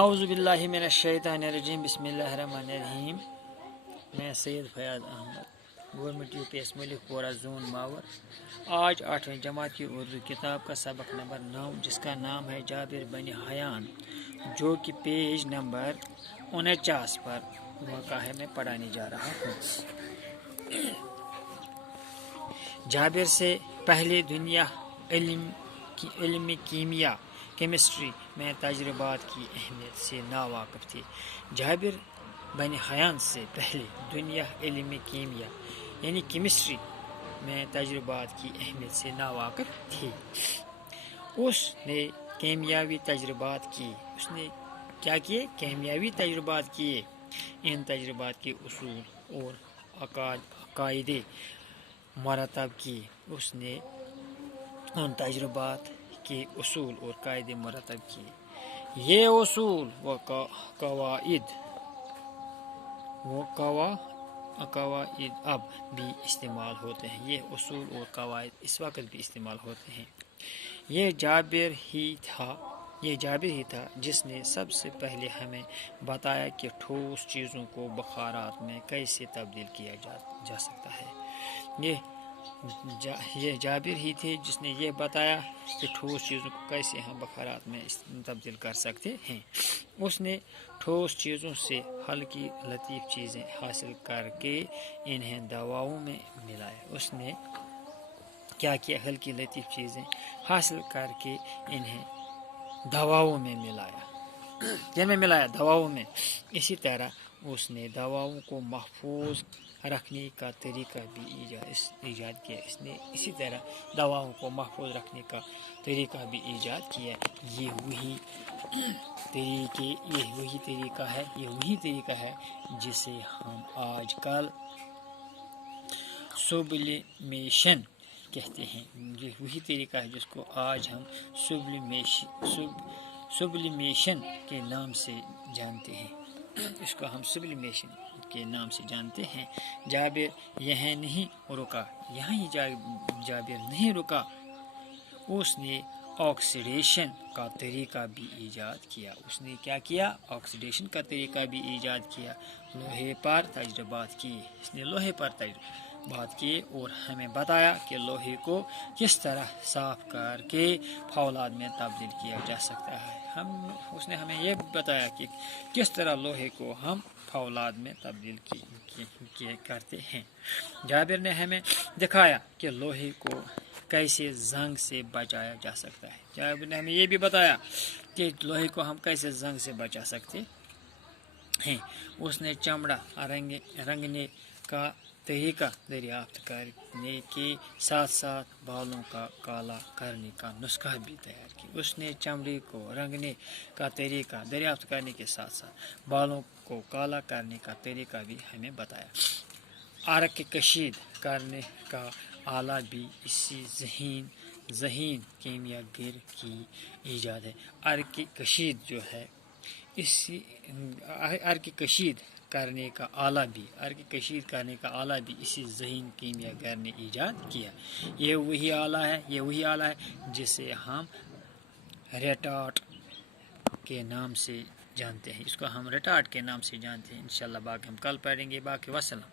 اعوذ باللہ من الشیطان الرجیم بسم اللہ الرحمن الرحیم۔ میں Syed Fayyaz Ahmad, government U P S Malikpura zone Mawar. آج 8ویں جماعت کی اردو کتاب کا سبق نمبر 9 جس کا نام ہے جابر بن حیان، جو کہ پیج نمبر 49 پر واقع ہے، میں پڑھانے جا رہا ہوں۔ جابر سے پہلے دنیا علم کیمیا کیمسٹری میں تجربات کی اہمیت سے ناواقف تھی۔ جابر بن حیان سے پہلے دنیا علم کیمیا یعنی کیمسٹری میں تجربات کی اہمیت سے ناواقف تھی۔ اس نے کیمیاوی تجربات کی۔ اس نے کیا کیے؟ کیمیاوی تجربات کیے۔ ان تجربات کے اصول اور عقائد مرتب کیے۔ اس نے ان تجربات کے اصول اور قاعدے مرتب کیے۔ یہ اصول و قواعد اب بھی استعمال ہوتے ہیں۔ یہ اصول اور قواعد اس وقت بھی استعمال ہوتے ہیں۔ یہ جابر ہی تھا جس نے سب سے پہلے ہمیں بتایا کہ ٹھوس چیزوں کو بخارات میں کیسے تبدیل کیا جا سکتا ہے۔ یہ جابر ہی تھے جس نے یہ بتایا کہ ٹھوس چیزوں کو کیسے ہم بخارات میں تبدیل کر سکتے ہیں۔ اس نے ٹھوس چیزوں سے ہلکی لطیف چیزیں حاصل کر کے انہیں دواؤں میں ملایا۔ اس نے کیا کیا؟ ہلکی لطیف چیزیں حاصل کر کے انہیں دواؤں میں ملایا، دواؤں میں۔ اسی طرح اس نے دواؤں کو محفوظ رکھنے کا طریقہ بھی ایجاد کیا۔ اس نے اسی طرح دواؤں کو محفوظ رکھنے کا طریقہ بھی ایجاد کیا۔ یہ وہی طریقہ ہے جسے ہم آج کل سبلیمیشن کہتے ہیں۔ یہ وہی طریقہ ہے جس کو آج ہم سبلیمیشن کے نام سے جانتے ہیں۔ جابر یہاں نہیں رکا، اس نے آکسیڈیشن کا طریقہ بھی ایجاد کیا۔ اس نے کیا کیا؟ آکسیڈیشن کا طریقہ بھی ایجاد کیا۔ لوہے پر تجربات کیے اور ہمیں بتایا کہ لوہے کو کس طرح صاف کر کے فولاد میں تبدیل کیا جا سکتا ہے۔ اس نے ہمیں یہ بتایا کہ کس طرح لوہے کو ہم فولاد میں تبدیل کرتے ہیں۔ جابر نے ہمیں دکھایا کہ لوہے کو کیسے زنگ سے بچایا جا سکتا ہے۔ جابر نے ہمیں یہ بھی بتایا کہ لوہے کو ہم کیسے زنگ سے بچا سکتے ہیں۔ اس نے چمڑا رنگنے کا طریقہ دریافت کرنے کے ساتھ ساتھ بالوں کا کالا کرنے کا نسخہ بھی تیار کیا۔ اس نے چمڑے کو رنگنے کا طریقہ دریافت کرنے کے ساتھ ساتھ بالوں کو کالا کرنے کا طریقہ بھی ہمیں بتایا۔ عرق کشید کرنے کا آلہ بھی اسی ذہین کیمیا گر کی ایجاد ہے۔ عرق کشید کرنے کا آلہ بھی اسی ذہین کیمیا گر نے ایجاد کیا۔ یہ وہی آلہ ہے جسے ہم ریٹارٹ کے نام سے جانتے ہیں۔ اس کو ہم ریٹارٹ کے نام سے جانتے ہیں۔ انشاءاللہ باقی ہم کل پڑھیں گے۔ باقی وسلام۔